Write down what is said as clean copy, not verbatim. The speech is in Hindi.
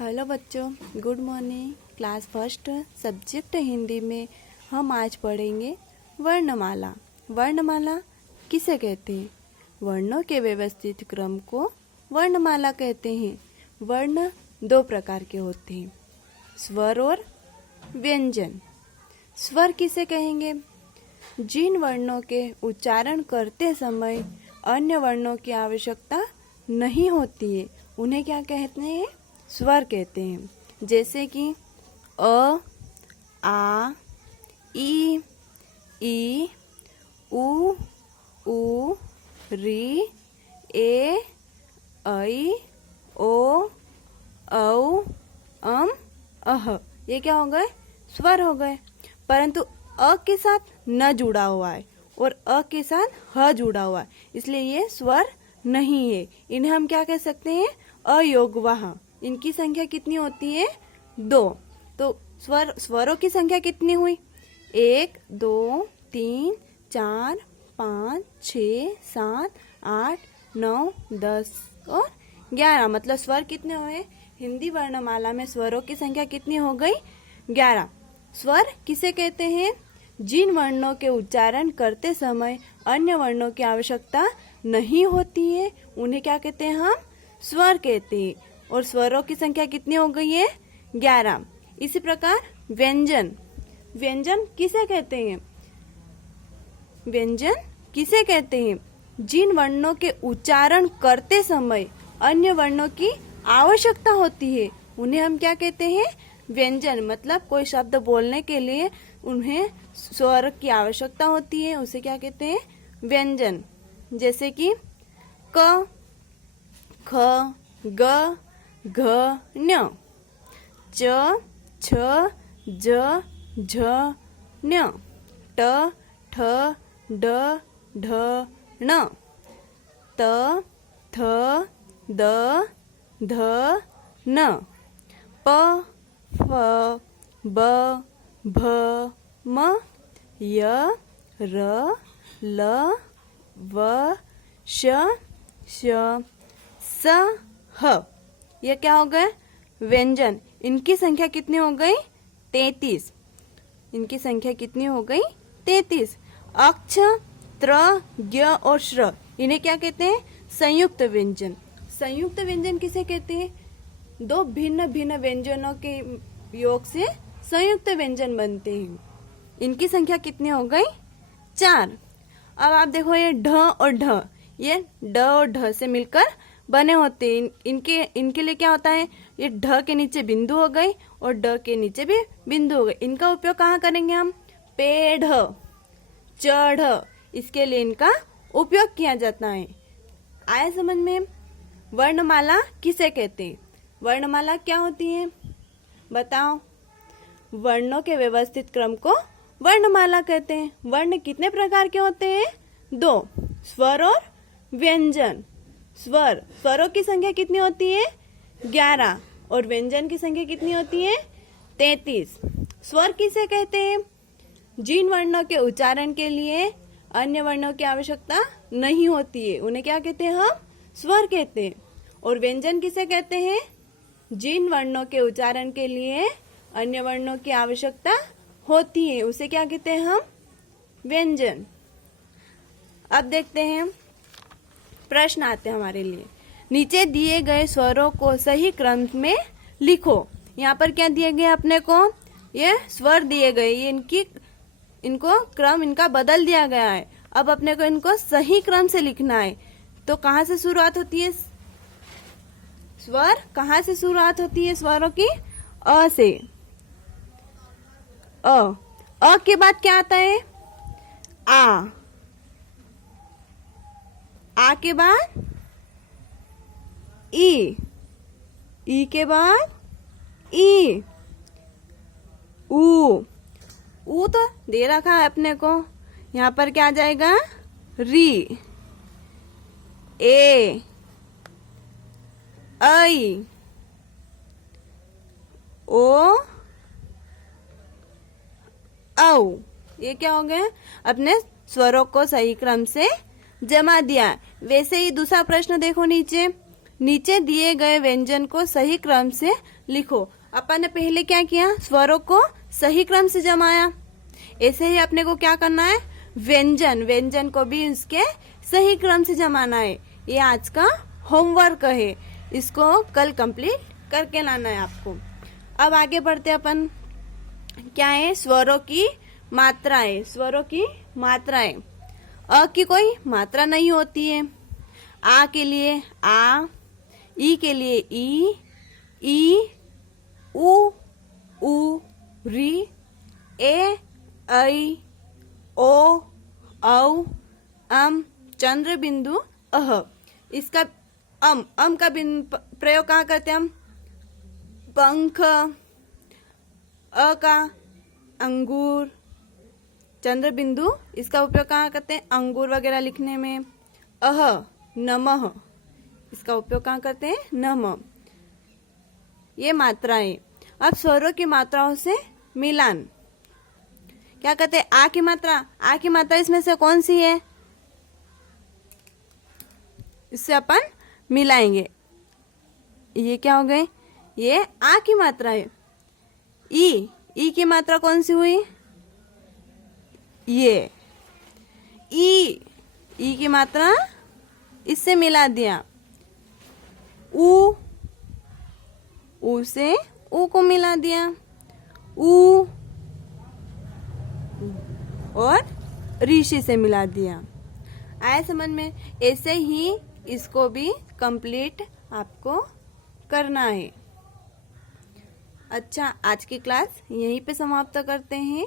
हेलो बच्चों, good morning. Class first subject Hindi में हम आज पढ़ेंगे वर्णमाला। वर्णमाला किसे कहते हैं? वर्णों के व्यवस्थित क्रम को वर्णमाला कहते हैं। वर्ण दो प्रकार के होते हैं, स्वर और व्यंजन। स्वर किसे कहेंगे? जिन वर्णों के उच्चारण करते समय अन्य वर्णों की आवश्यकता नहीं होती है, उन्हें क्या कहते हैं? स्वर कहते हैं। जैसे कि अ, आ, ई, उ, ऊ, री, ए, ऐ, ओ, औ, अह। ये क्या हो गए? स्वर हो गए। परंतु अ के साथ न जुड़ा हुआ है और अ के साथ ह जुड़ा हुआ है, इसलिए ये स्वर नहीं है। इन्हें हम क्या कह सकते हैं? अयोगवाह। इनकी संख्या कितनी होती है? 2। तो स्वरों की संख्या कितनी हुई? 1, 2, 3, 4, 5, 6, 7, 8, 9, 10 और 11। मतलब स्वर कितने हुए? हिंदी वर्णमाला में स्वरों की संख्या कितनी हो गई? 11। स्वर किसे कहते हैं? जिन वर्णों के उच्चारण करते समय अन्य वर्णों की आवश्यकता नहीं होती है, उन्हें क्या कहते हैं? हम स्वर कहते हैं। और स्वरों की संख्या कितनी हो गई है? 11। इसी प्रकार व्यंजन। व्यंजन किसे कहते हैं? व्यंजन किसे कहते हैं? जिन वर्णों के उच्चारण करते समय अन्य वर्णों की आवश्यकता होती है, उन्हें हम क्या कहते हैं? व्यंजन। मतलब कोई शब्द बोलने के लिए उन्हें स्वर की आवश्यकता होती है, उसे क्या कहते हैं? व्यंजन। जैसे कि क, ख, ग, घ, ञ, च, छ, ज, झ, ञ, ट, ठ, ड, ढ, ण, त, थ, द, ध, न, प, फ, ब, भ, म, य, र, ल, व, श, स, ह। ये क्या हो गए? व्यंजन। इनकी संख्या कितनी हो गई? 33। इनकी संख्या कितनी हो गई? 33। अक्ष, त्र, ज्ञ और श्र, इन्हें क्या कहते हैं? संयुक्त व्यंजन। संयुक्त व्यंजन किसे कहते हैं? दो भिन्न भिन्न व्यंजनों के योग से संयुक्त व्यंजन बनते हैं। इनकी संख्या कितनी हो गई? 4। अब आप देखो, ये ढ और ढ, ये ड और ढ से मिलकर बने होते हैं। इनके लिए क्या होता है? ये ढ के नीचे बिंदु हो गई और ड के नीचे भी बिंदु हो गई। इनका उपयोग कहाँ करेंगे हम? पेड़, चढ़, इसके लिए इनका उपयोग किया जाता है। आया समझ में? वर्णमाला किसे कहते हैं? वर्णमाला क्या होती है? बताओ। वर्णों के व्यवस्थित क्रम को वर्णमाला कहते हैं। वर्ण कितने प्रकार के होते हैं? 2, स्वर और व्यंजन। स्वरों की संख्या कितनी होती है? 11। और व्यंजन की संख्या कितनी होती है? 33। स्वर किसे कहते हैं? जिन वर्णों के उच्चारण के लिए अन्य वर्णों की आवश्यकता नहीं होती है, उन्हें क्या कहते हैं? हम स्वर कहते हैं। और व्यंजन किसे कहते हैं? जिन वर्णों के उच्चारण के लिए अन्य वर्णों की आवश्यकता होती है, उसे क्या कहते हैं? हम व्यंजन। अब देखते हैं, प्रश्न आते हैं हमारे लिए। नीचे दिए गए स्वरों को सही क्रम में लिखो। यहाँ पर क्या दिए गए अपने को? ये स्वर दिए गए, ये इनको क्रम इनका बदल दिया गया है। अब अपने को इनको सही क्रम से लिखना है। तो कहाँ से शुरुआत होती है? स्वर कहाँ से शुरुआत होती है स्वरों की? अ से। अ के बाद क्या आता है? आ के बाद ई के बाद ई, ऊ तो दे रखा है अपने को। यहाँ पर क्या आ जाएगा? री, ए, ऐ, ओ, औ। ये क्या हो गया? अपने स्वरों को सही क्रम से जमा दिया। वैसे ही दूसरा प्रश्न देखो नीचे। नीचे दिए गए व्यंजन को सही क्रम से लिखो। अपन ने पहले क्या किया, स्वरों को सही क्रम से जमाया। ऐसे ही अपने को क्या करना है, व्यंजन को भी उसके सही क्रम से जमाना है। ये आज का होमवर्क है, इसको कल कंप्लीट करके लाना है आपको। अब आगे बढ़ते अपन, क्या है, स्वरों की मात्राएं। स्वरों की मात्राएं, अ की कोई मात्रा नहीं होती है। आ के लिए आ, ई के लिए ई, उ, री, ए, ऐ, ओ, औ, चंद्र बिंदु अह। इसका अम का प्रयोग कहाँ करते हैं हम, पंख, अ का अंगूर, चंद्र बिंदु, इसका उपयोग कहाँ करते हैं, अंगूर वगैरह लिखने में। अह नमः, इसका उपयोग कहाँ करते हैं, नमः। ये मात्राएं। अब स्वरों की मात्राओं से मिलान, क्या कहते हैं, आ की मात्रा इसमें से कौन सी है, इससे अपन मिलाएंगे। ये क्या हो गए, ये आ की मात्रा है। ई की मात्रा कौन सी हुई, ये ई की मात्रा इससे मिला दिया। ऊ से ऊ को मिला दिया, ऊ और ऋषि से मिला दिया। आया समझ में। ऐसे ही इसको भी कंप्लीट आपको करना है। अच्छा, आज की क्लास यहीं पे समाप्त करते हैं।